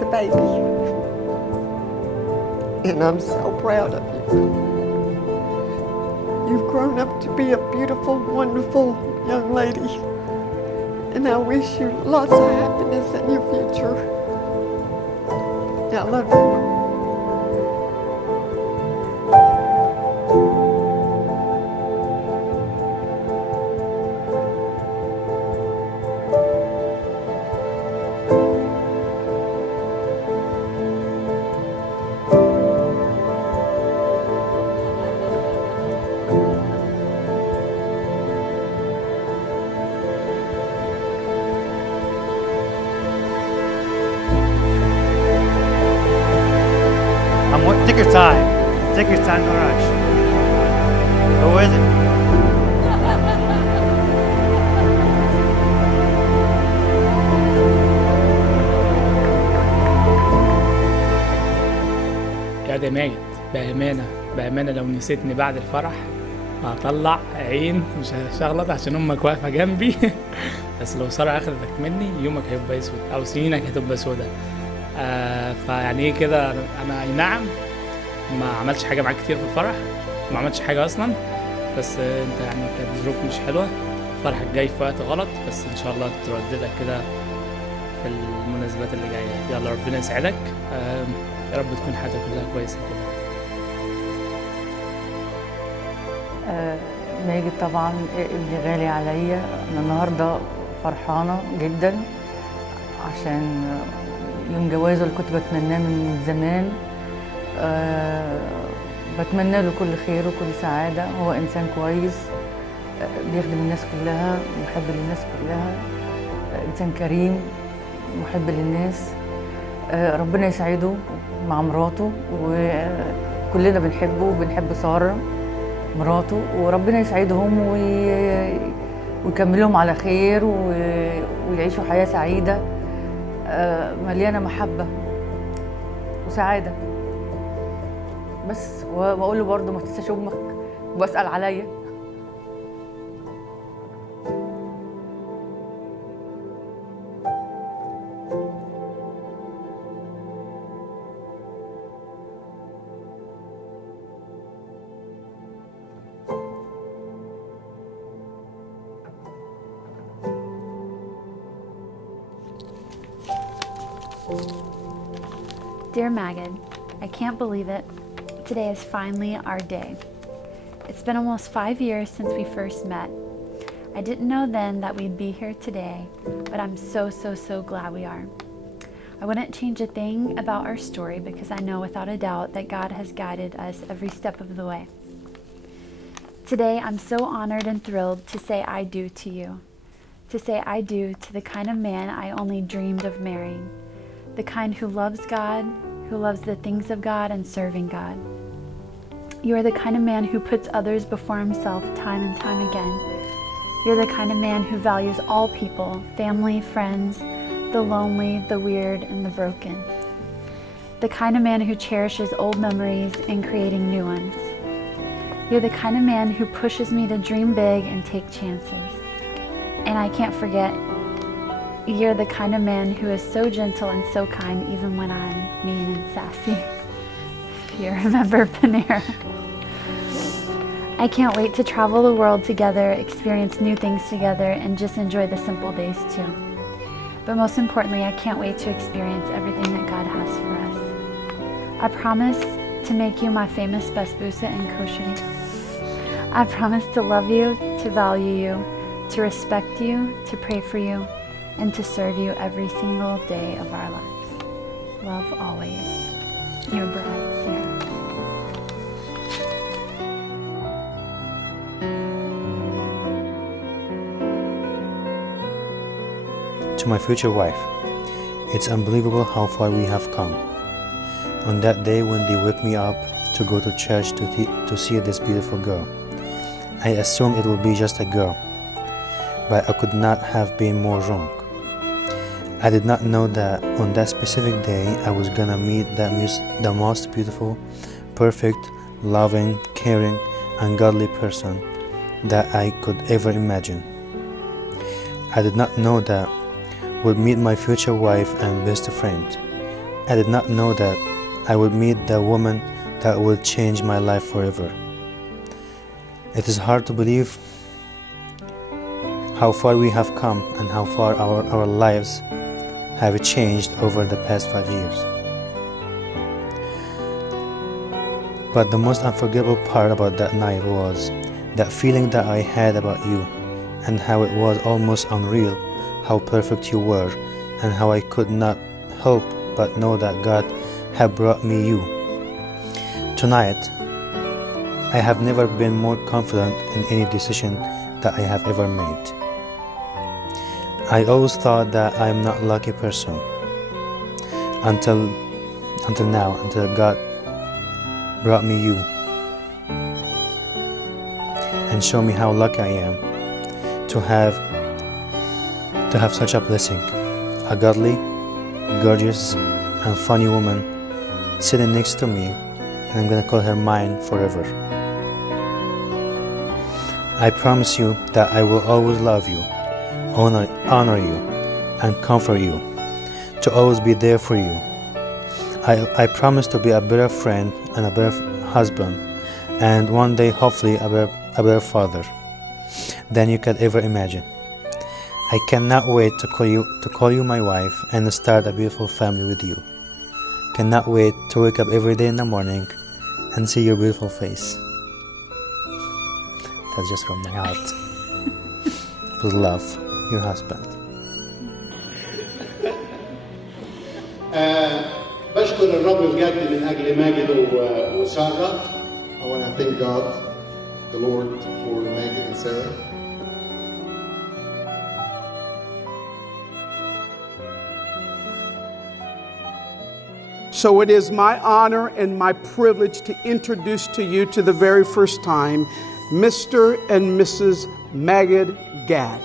the baby. And I'm so proud of you. You've grown up to be a beautiful, wonderful young lady. And I wish you lots of happiness in your future. I love you. Take your time. Take your time, no rush. Who is it? يا دي ماجد، بأمانة لو نسيتني بعد الفرح هطلع عين، مش هشغلط عشان امك واقفة جنبي. بس لو سارة اخدتك مني يومك هيبقى اسود او سنينك هتبقى سودا. فيعني ايه كده، انا اي نعم ما عملتش حاجة معاك كتير في الفرح، ما عملتش حاجة اصلا، بس انت يعني كانت ظروف مش حلوة، فرحك جاي في وقت غلط، بس ان شاء الله ترددك كده في المناسبات اللي جاية. يلا ربنا يسعدك، يا رب تكون حياتك كلها كويسة كده. ماجد طبعا ابني غالي عليا. انا النهارده فرحانة جدا عشان يوم جوازه اللي كنت بتمناه من زمان. بتمنى له كل خير وكل سعادة. هو إنسان كويس، بيخدم الناس كلها، محب للناس كلها، إنسان كريم محب للناس. ربنا يسعده مع مراته، وكلنا بنحبه وبنحب سارة مراته، وربنا يسعدهم ويكملهم على خير ويعيشوا حياة سعيدة مليانة محبة وسعادة. بس واقول له برضه ما تنساش امك واسال عليا. Dear Magid, I can't believe it. Today is finally our day. It's been almost 5 years since we first met. I didn't know then that we'd be here today, but I'm so glad we are. I wouldn't change a thing about our story because I know without a doubt that God has guided us every step of the way. Today, I'm so honored and thrilled to say I do to you, to say I do to the kind of man I only dreamed of marrying, the kind who loves God, who loves the things of God and serving God. You are the kind of man who puts others before himself time and time again. You're the kind of man who values all people, family, friends, the lonely, the weird, and the broken. The kind of man who cherishes old memories and creating new ones. You're the kind of man who pushes me to dream big and take chances. And I can't forget, you're the kind of man who is so gentle and so kind even when I'm mean and sassy. If you remember Panera. I can't wait to travel the world together, experience new things together, and just enjoy the simple days too. But most importantly, I can't wait to experience everything that God has for us. I promise to make you my famous basbousa and kosheri. I promise to love you, to value you, to respect you, to pray for you, and to serve you every single day of our lives. Love always. Your bride, Sarah. To my future wife, it's unbelievable how far we have come. On that day when they woke me up to go to church to see this beautiful girl, I assumed it would be just a girl, but I could not have been more wrong. I did not know that on that specific day I was gonna meet the most beautiful, perfect, loving, caring, and godly person that I could ever imagine. I did not know that would meet my future wife and best friend, I did not know that I would meet the woman that would change my life forever. It is hard to believe how far we have come and how far our lives have changed over the past 5 years. But the most unforgettable part about that night was that feeling that I had about you, and how it was almost unreal how perfect you were, and how I could not help but know that God had brought me you. Tonight, I have never been more confident in any decision that I have ever made. I always thought that I am not a lucky person until now, until God brought me you and showed me how lucky I am to have such a blessing, a godly, gorgeous, and funny woman sitting next to me, and I'm gonna call her mine forever. I promise you that I will always love you, honor you, and comfort you, to always be there for you. I promise to be a better friend and a better husband, and one day hopefully a better father than you could ever imagine. I cannot wait to call you my wife and start a beautiful family with you. Cannot wait to wake up every day in the morning and see your beautiful face. That's just from my heart. With love, your husband. بشكر الرب بجد من أجل ماجد وسارة. I want to thank God, the Lord, for Megan and Sarah. So it is my honor and my privilege to introduce to you to the very first time, Mr. and Mrs. Magid Gad.